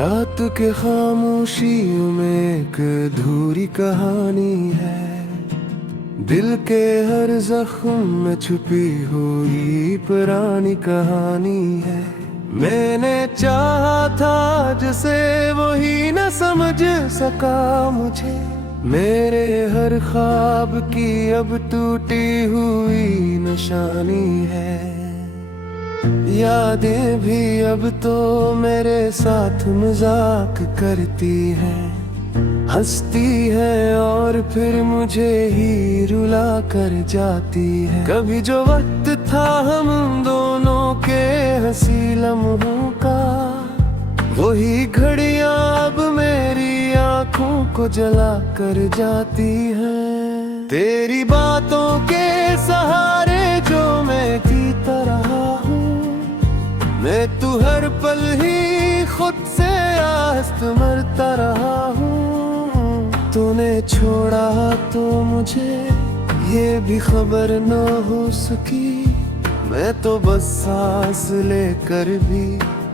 रात के खामोशियों में एक अधूरी कहानी है। दिल के हर जख्म में छुपी हुई पुरानी कहानी है। मैंने चाहा था जिसे वही न समझ सका मुझे। मेरे हर ख्वाब की अब टूटी हुई निशानी है। यादें भी अब तो मेरे साथ मजाक करती हैं, हंसती है और फिर मुझे ही रुला कर जाती है। कभी जो वक्त था हम दोनों के हंसी लम्हों का, वही घड़ियां अब मेरी आंखों को जला कर जाती हैं। तेरी बातों के सहारे जो मैं जीता रहा हूँ, मैं तू हर पल ही खुद से आस्त मरता रहा हूँ। तूने छोड़ा तो मुझे ये भी खबर न हो सकी, मैं तो बस सांस लेकर भी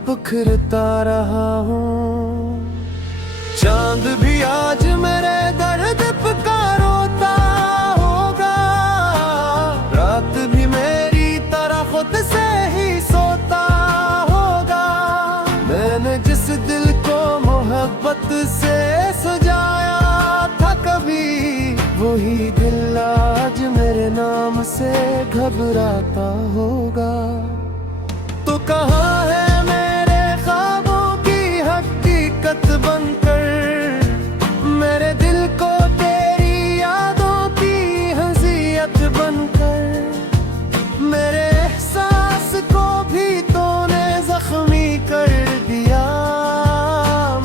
बिखरता रहा हूँ। चांद भी आज मेरे दर्द का रोता होगा, रात भी मेरी तरह खुद से ही सोता होगा। मैंने जिस दिल को मोहब्बत से सजाया था कभी, वही दिल आज मेरे नाम से घबराता होगा। तो कहाँ है मेरे ख्वाबों की हकीकत बनकर, मेरे दिल को तेरी यादों की हसीयत बनकर। मेरे एहसास को भी तूने जख्मी कर दिया,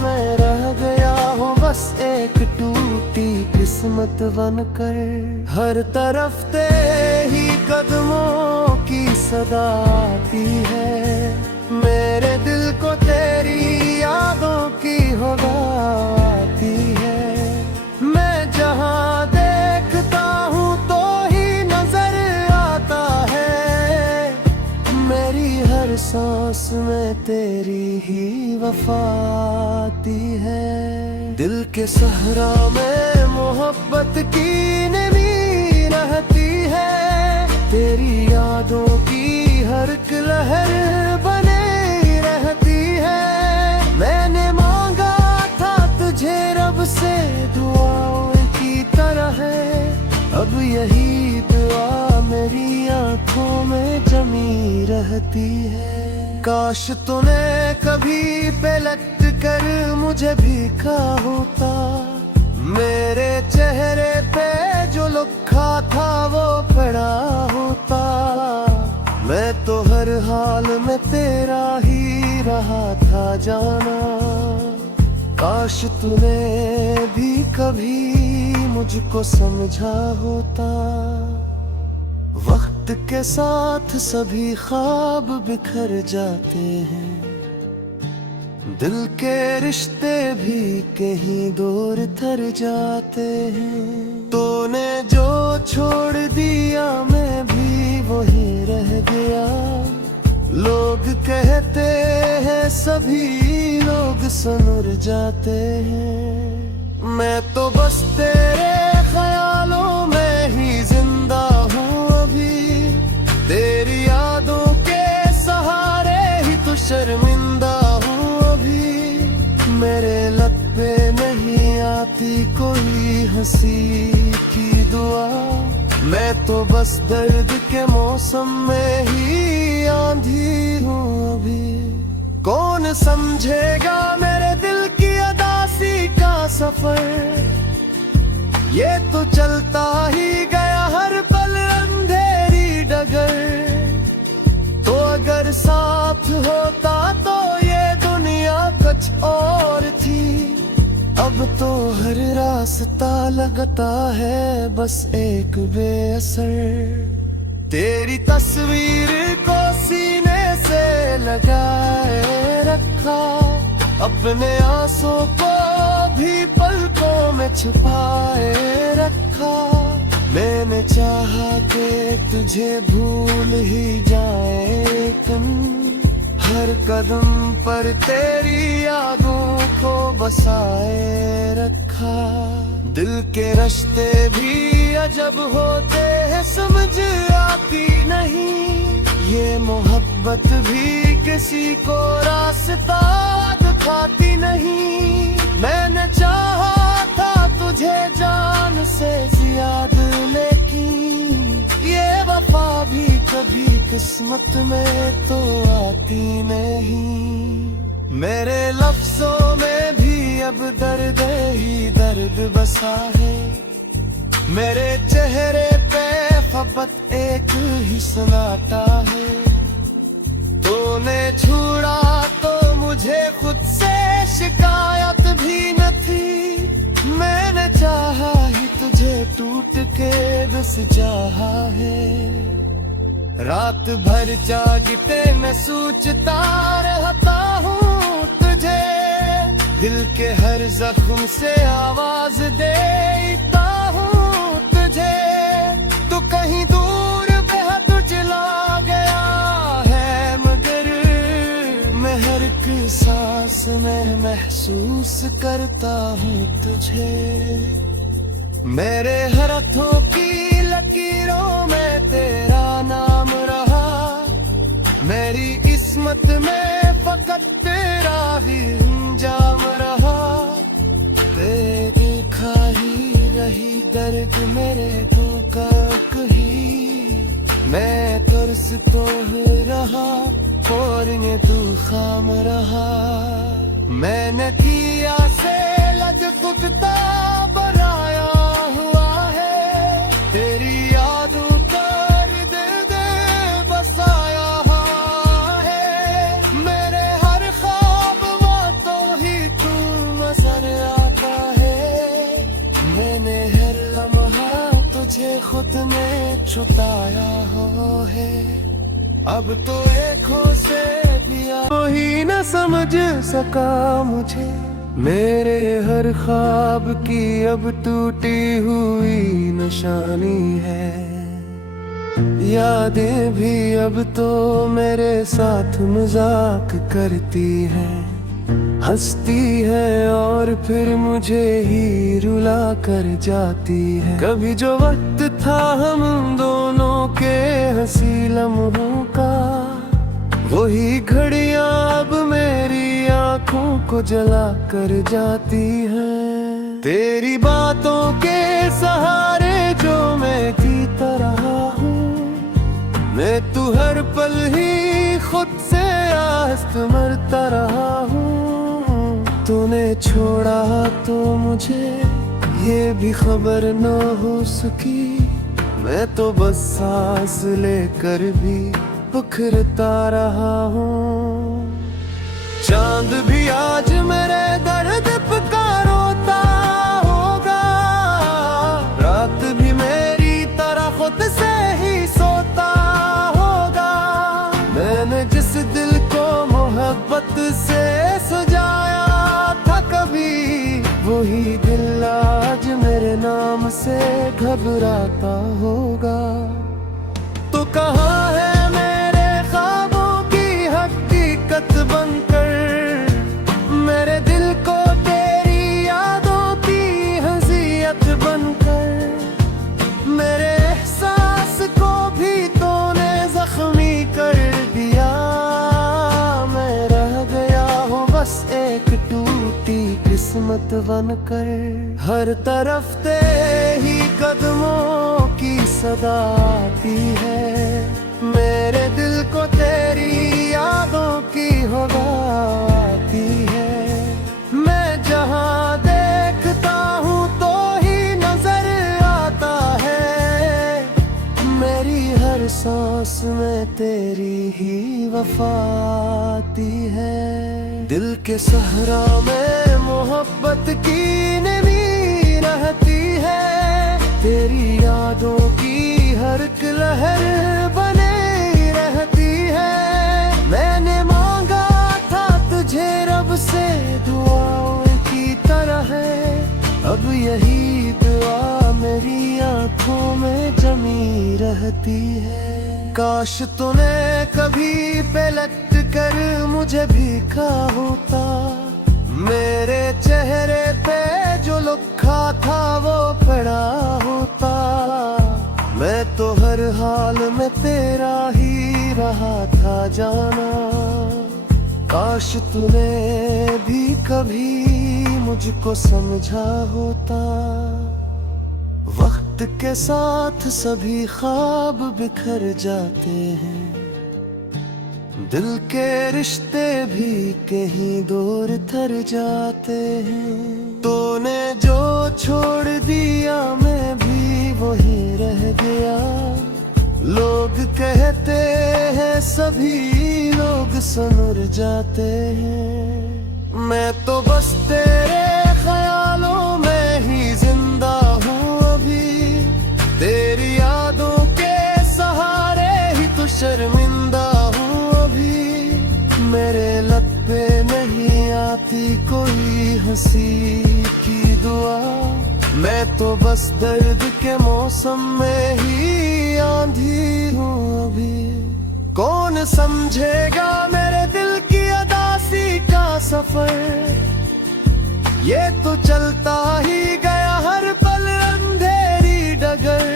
मैं रह गया हूँ बस एक टूटी किस्मत बनकर। हर तरफ तेरी कदमों की सदा आती है, मेरे दिल को तेरी यादों की होगा आती है। मैं जहाँ देखता हूँ तो ही नजर आता है, मेरी हर सांस में तेरी ही वफा आती है। दिल के सहरा में मोहब्बत की नमी रहती है, तेरी यादों की हर एक लहर बने रहती है। मैंने मांगा था तुझे रब से दुआओं की तरह है, अब यही दुआ मेरी आंखों में जमी रहती है। काश तूने कभी पलट कर मुझे भी कहा होता, मेरे चेहरे पे जो लिखा था वो पढ़ा होता। मैं तो हर हाल में तेरा ही रहा था जाना। काश तूने भी कभी मुझको समझा होता। वक्त के साथ सभी ख्वाब बिखर जाते हैं, दिल के रिश्ते भी कहीं दूर थर जाते हैं। तूने जो छोड़ दिया मैं भी वही रह गया। लोग कहते हैं सभी लोग सनूर जाते हैं, मैं तो बस तेरे ख्यालों में ही जिंदा हूँ अभी। तेरी यादों के सहारे ही तो शर्मिंदा हूँ अभी। मेरे लब पे नहीं आती कोई हंसी की दुआ, मैं तो बस दर्द के मौसम में ही आंधी हूँ अभी। कौन समझेगा मेरे दिल की अदासी का सफर, ये तो चलता ही गया हर पल अंधेरी डगर। तो अगर साथ होता तो ये दुनिया कुछ और थी, अब तो हर रास्ता लगता है बस एक बेअसर। तेरी तस्वीर को सीने से लगाए रखा, अपने आंसू को भी पलकों में छुपाए रखा। मैंने चाहा कि तुझे भूल ही जाए, हर कदम पर तेरी यादों को बसाए रखा। दिल के रास्ते भी अजब होते हैं, समझ आती नहीं। ये मोहब्बत भी किसी को रास्ता दिखाती नहीं। मैंने चाहा था तुझे जान से ज्यादा, लेकिन ये वफा भी कभी किस्मत में तो आती नहीं। मेरे लफ्जों में भी अब दर्द ही दर्द बसा है। मेरे चेहरे पे फकत एक ही सन्नाटा है। तूने छुड़ा तो मुझे खुद से शिकायत भी न थी। मैंने चाहा ही तुझे टूट के बस चाहा है। रात भर जागते मैं सोचता रहता हूँ तुझे। दिल के हर जख्म से आवाज देता हूँ तुझे। तू कहीं दूर बेहद चला गया है, मगर मैं हर एक सांस में महसूस करता हूँ तुझे। मेरे हाथों की लकीरों में तेरा नाम रहा। मेरी किस्मत में फकत तेरा ही अंजाम रहा। देखा ही रही दर्द मेरे तो कक ही। मैं तरस तो रहा और ने तू खाम रहा। मैंने किया से लजपुता बनाया हुआ है। तेरी यादों पर दिल बसाया है। मेरे हर ख्वाब में तो ही तू नजर आता है। मैंने हर लम्हा तुझे खुद में छुपाया हो है। अब तो आँखों से भी कोई न समझ सका मुझे। मेरे हर ख्वाब की अब टूटी हुई निशानी है। यादें भी अब तो मेरे साथ मजाक करती हैं। हंसती है और फिर मुझे ही रुला कर जाती है। कभी जो वक्त था हम दोनों के हंसी लम्हों का, वही घड़ियां अब मेरी आंखों को जला कर जाती हैं। तेरी बातों के सहारे जो मैं जीता रहा हूँ। मैं तू हर पल ही खुद से आस्त मरता रहा हूँ। तूने छोड़ा तो मुझे ये भी खबर न हो सकी। मैं तो बस सांस लेकर भी बिखरता रहा हूँ। चांद भी आज मेरे दर्द का रोता होगा। रात भी मेरी तरह खुद से ही सोता होगा। मैंने जिस दिल को मोहब्बत से सजाया था कभी, वही दिल आज मेरे नाम से घबराता होगा। तो कहाँ है मेरे ख्वाबों की हकीकत बनकर। मेरे दिल को तेरी यादों की हसीयत बनकर। मेरे एहसास को भी तूने जख्मी कर दिया। मैं रह गया हूँ बस एक टूटी किस्मत बनकर। हर तरफ तेरी कदमों की सदा आती है। मेरे दिल को तेरी यादों की होगा आती है। मैं जहाँ देखता हूँ तो ही नजर आता है। मेरी हर सांस में तेरी ही वफा आती है। दिल के सहरा में मोहब्बत की नमी रहती है। तेरी यादों की हर एक लहर बने रहती है। मैंने मांगा था तुझे रब से दुआओं की तरह है। अब यही दुआ मेरी आंखों में जमी रहती है। काश तूने कभी पलट देखकर मुझे भीखा होता, मेरे चेहरे पे जो लिखा था वो पड़ा होता। मैं तो हर हाल में तेरा ही रहा था जाना, काश तूने भी कभी मुझको समझा होता। वक्त के साथ सभी ख्वाब बिखर जाते हैं, दिल के रिश्ते भी कहीं दूर थर जाते हैं। तूने जो छोड़ दिया मैं भी वही रह गया, लोग कहते हैं सभी लोग संवर जाते हैं। मैं तो बस तेरे ख्यालों में ही जिंदा हूँ अभी, तेरी यादों के सहारे ही तो शर्मिंदा हूँ अभी। मेरे लब पे नहीं आती कोई हंसी की दुआ, मैं तो बस दर्द के मौसम में ही आंधी हूँ अभी। कौन समझेगा मेरे दिल की अदासी का सफर, ये तो चलता ही गया हर पल अंधेरी डगर।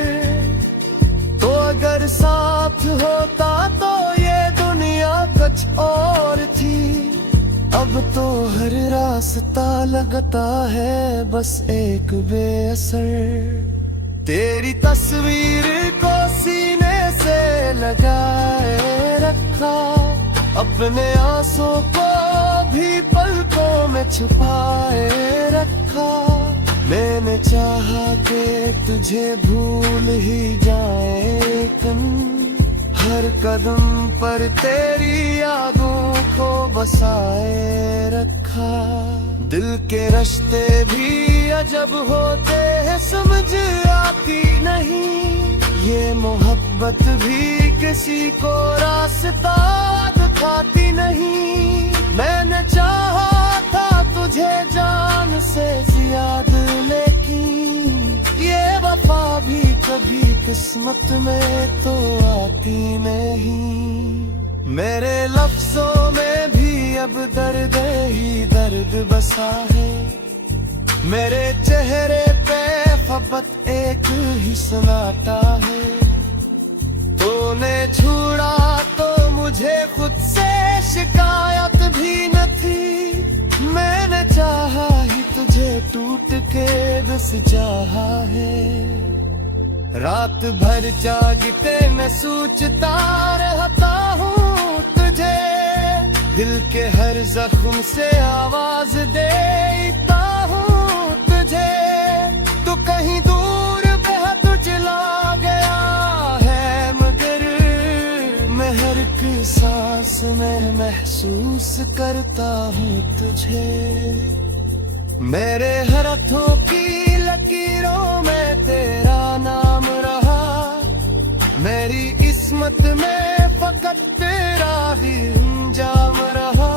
तो अगर साथ होता तो ये दुनिया कुछ और थी, अब तो हर रास्ता लगता है बस एक बेअसर। तेरी तस्वीर को सीने से लगाए रखा, अपने आंसू को भी पलकों में छुपाए रखा। मैंने चाहा कि तुझे भूल ही जाए हर कदम पर तेरी यादों को बसाए रखा। दिल के रास्ते भी अजब होते हैं समझ आती नहीं, ये मोहब्बत भी किसी को रास्ता दिखाती नहीं। मैंने चाहा था तुझे जान से ज्यादा, लेकिन ये वफा भी कभी किस्मत में तो आती नहीं। मेरे लफ्जों में भी अब दर्द ही दर्द बसा है, मेरे चेहरे पे फकत एक ही सन्नाटा है। तूने छुड़ा तो मुझे खुद से शिकायत भी न थी, मैंने चाहा ही तुझे टूट के बस चाहा है। रात भर जागते मैं सोचता रहता हूँ तुझे, दिल के हर जख्म से आवाज देता हूँ तुझे। तू कहीं दूर बेहद चला गया है, मगर मैं हर एक सांस में महसूस करता हूँ तुझे। मेरे हाथों की लकीरों में तेरा नाम रहा, मेरी किस्मत में फकत तेरा ही अंजाम रहा।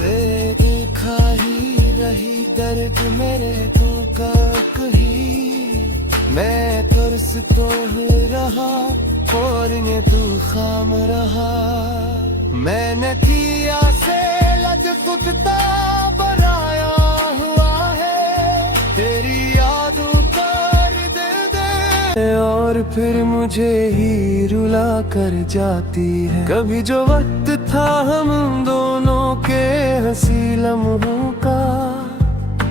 देखा ही रही दर्द मेरे तो कहीं, मैं तरस तो रहा और ये तू खाम रहा। मैंने किया से लजकुता बनाया हुआ है, तेरी यादों कर दे और फिर मुझे ही रुला कर जाती है। कभी जो वक्त था हम दोनों के हंसी लम्हों का,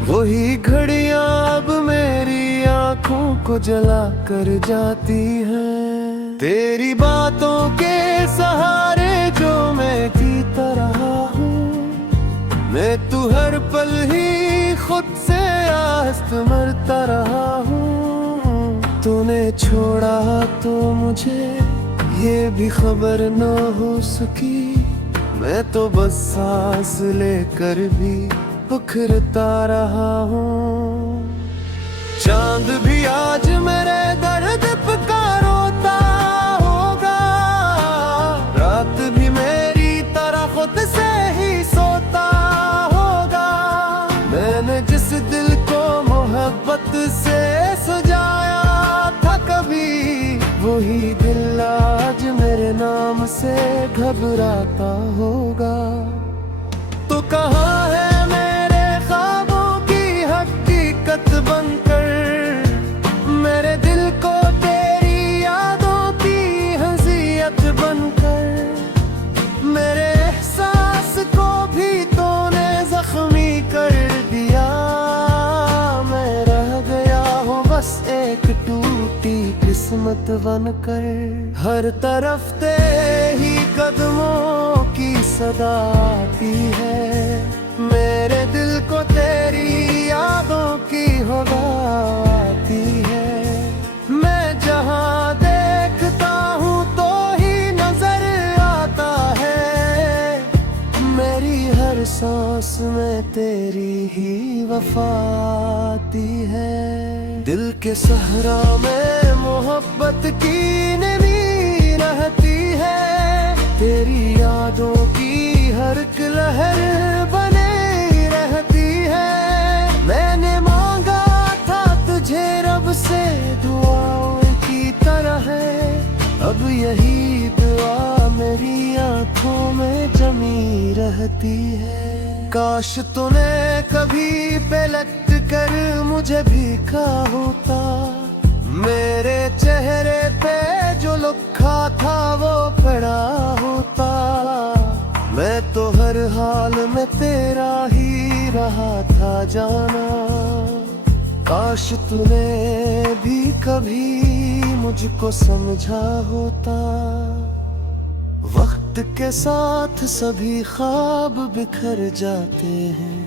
वही घड़ियां अब मेरी आंखों को जला कर जाती हैं। तेरी बातों के सहारे जो मैं जीता रहा हूँ, मैं तू हर पल ही खुद से आस्त मरता रहा हूँ। तूने छोड़ा तो मुझे ये भी खबर न हो सकी, मैं तो बस सांस लेकर भी बिखरता रहा हूँ। चांद भी आज मेरे दर्द का रोता होगा, रात भी मेरी तरह खुद से ही सोता होगा। मैंने जिस दिल को मोहब्बत से सजाया था कभी, वही दिल आज मेरे नाम से से घबराता होगा। तो कहाँ है मेरे ख्वाबों की हकीकत बनकर, मेरे दिल को तेरी यादों की हसीयत बनकर, मेरे एहसास को भी तूने जख्मी कर दिया। मैं रह गया हूँ बस एक टूटी किस्मत बनकर। हर तरफ तेरी कदमों की सदा आती है, मेरे दिल को तेरी यादों की होगा आती है। मैं जहाँ देखता हूँ तो ही नजर आता है, मेरी हर सांस में तेरी ही वफा आती है। दिल के सहरा में मोहब्बत की नमी रहती है, तेरी यादों की हर एक लहर बने रहती है। मैंने मांगा था तुझे रब से दुआओं की तरह है, अब यही दुआ मेरी आंखों में जमी रहती है। काश तूने कभी पलट कर मुझे भी कहा होता, मेरे चेहरे पे जो लिखा था वो पड़ा होता। मैं तो हर हाल में तेरा ही रहा था जाना, काश तूने भी कभी मुझको समझा होता। वक्त के साथ सभी ख्वाब बिखर जाते हैं,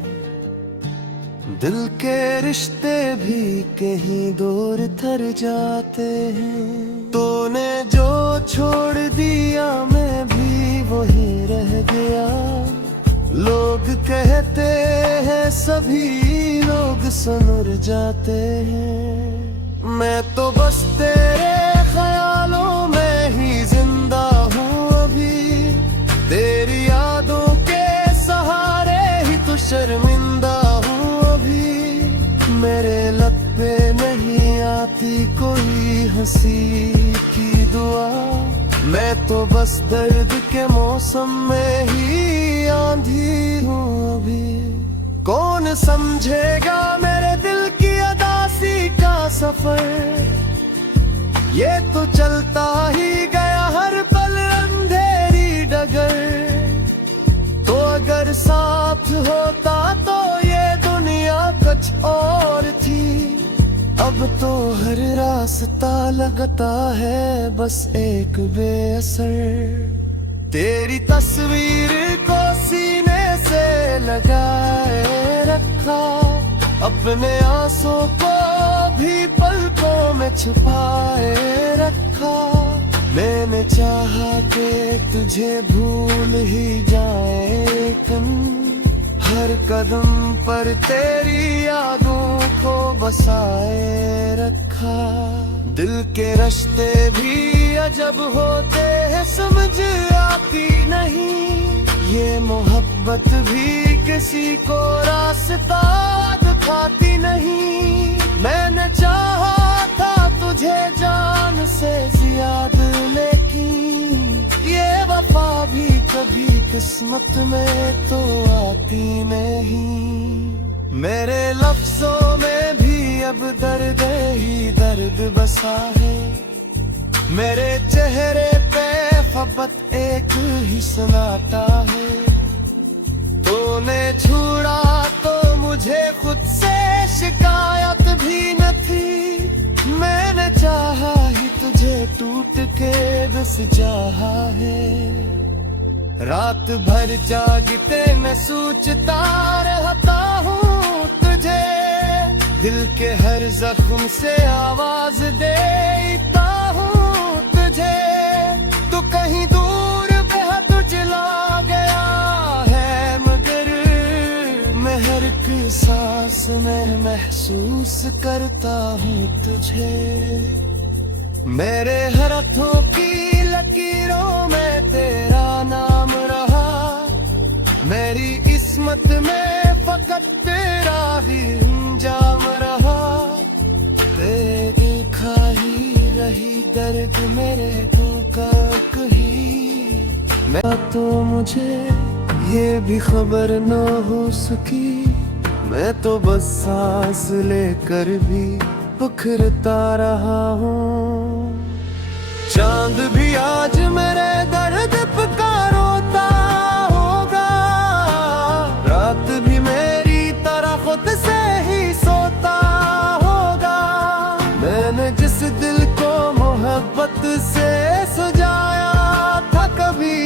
दिल के रिश्ते भी कहीं दूर थर जाते हैं। तूने जो छोड़ दिया मैं भी वही रह गया, लोग कहते हैं सभी लोग सुधर जाते हैं। मैं तो बस तेरे ख्यालों में ही जिंदा हूँ अभी, तेरी यादों के सहारे ही तो शर्मिंदा हूँ अभी। मेरे लब पे नहीं आती कोई हंसी की दुआ, मैं तो बस दर्द के मौसम में ही आंधी हूँ अभी। कौन समझेगा मेरे दिल की अदासी का सफर, ये तो चलता ही गया हर पल अंधेरी डगर। तो अगर साथ होता तो ये दुनिया कुछ और थी, अब तो हर रास्ता लगता है बस एक बेअसर। तेरी तस्वीर को सीने से लगाए रखा, अपने आंसू को भी पलकों में छुपाए रखा। मैंने चाहा कि तुझे भूल ही जाए, लेकिन हर कदम पर तेरी यादों को बसाए रखा। दिल के रिश्ते भी अजब होते हैं, समझ आती नहीं, ये मोहब्बत भी किसी को रास्ता दिखाती नहीं। मैंने चाहा था तुझे जान से ज्यादा, लेकिन ये वफा भी कभी किस्मत में तो आती नहीं। मेरे लफ्जों में भी अब दर्द ही दर्द बसा है, मेरे चेहरे पे फकत एक ही सन्नाटा है। तूने छुड़ा तो मुझे खुद से शिकायत भी न थी, मैंने चाहा ही तुझे टूट के बस चाहा है। रात भर जागते मैं सोचता रहता हूँ तुझे, दिल के हर जख्म से आवाज देता हूँ तुझे। तू कहीं दूर बेहद जला गया है, मगर मैं हर एक सांस में महसूस करता हूँ तुझे। मेरे हाथों की लकीरों में तेरा नाम रहा, मेरी किस्मत में फकत तेरा ही अंजाम रहा। देखा ही रही दर्द मेरे को कहीं मैं तो मुझे ये भी खबर न हो सकी, मैं तो बस सांस लेकर भी बिखरता रहा हूँ। चांद भी आज मेरे दर्द का रोता होगा, रात भी मेरी तरह खुद से ही सोता होगा। मैंने जिस दिल को मोहब्बत से सजाया था कभी,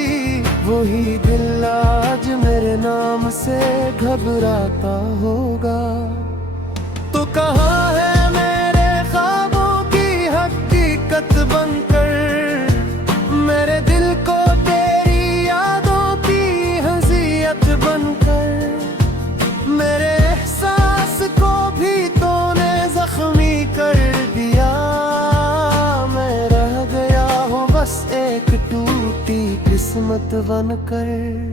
वही दिल आज मेरे नाम से घबराता होगा। तो कहाँ है मेरे ख्वाबों की हकीकत बनकर, मेरे दिल को तेरी यादों की हसीयत बनकर। मेरे एहसास को भी तूने जख्मी कर दिया, मैं रह गया हूँ बस एक टूटी किस्मत बनकर।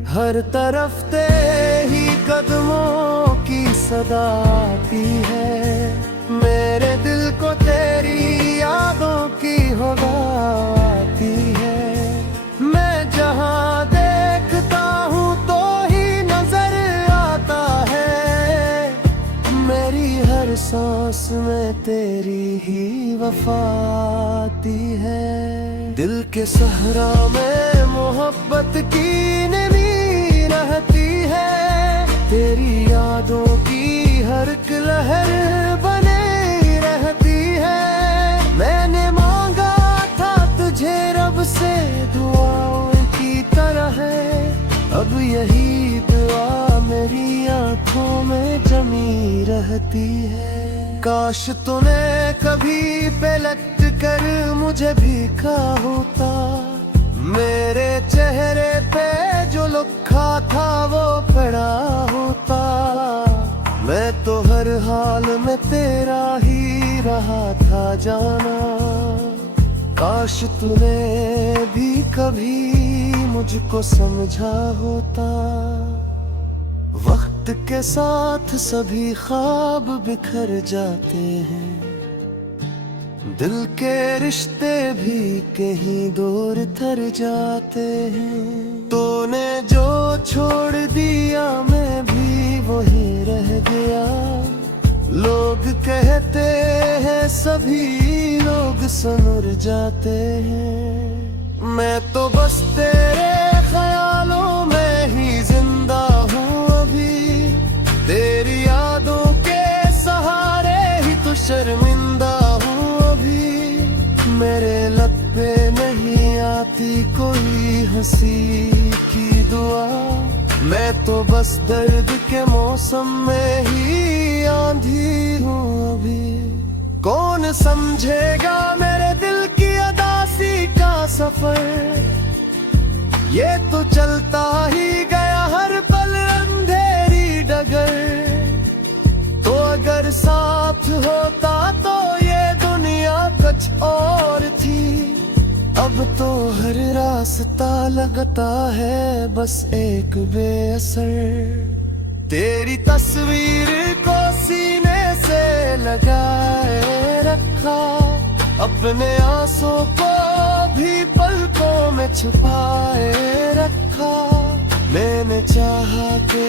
हर तरफ तेरी कदमों की सदा आती है, मेरे दिल को तेरी यादों की होगा आती है। मैं जहाँ देखता हूँ तो ही नजर आता है, मेरी हर सांस में तेरी ही वफा आती है। दिल के सहरा में मोहब्बत की नमी रहती है, तेरी यादों की हर एक लहर बने रहती है। मैंने मांगा था तुझे रब से दुआओं की तरह है, अब यही दुआ मेरी आंखों में जमी रहती है। काश तूने कभी पलट कर मुझे भी कहा होता, मेरे चेहरे पे जो लिखा था वो पड़ा होता। मैं तो हर हाल में तेरा ही रहा था जाना, काश तूने भी कभी मुझको समझा होता। वक्त के साथ सभी ख्वाब बिखर जाते हैं, दिल के रिश्ते भी कहीं दूर थर जाते हैं। तूने जो छोड़ दिया मैं भी वही रह गया, लोग कहते हैं सभी लोग सनूर जाते हैं। मैं तो बस तेरे ख्यालों में ही जिंदा हूँ अभी, तेरी यादों के सहारे ही तो शर्मिंदा हूँ। मेरे लब पे नहीं आती कोई हंसी की दुआ, मैं तो बस दर्द के मौसम में ही आंधी हूँ अभी। कौन समझेगा मेरे दिल की अदासी का सफर, ये तो चलता ही गया हर पल अंधेरी डगर। तो अगर साथ होता तो ये दुनिया कुछ और थी, अब तो हर रास्ता लगता है बस एक बेअसर। तेरी तस्वीर को सीने से लगाए रखा, अपने आंसू को भी पलकों में छुपाए रखा। मैंने चाहा कि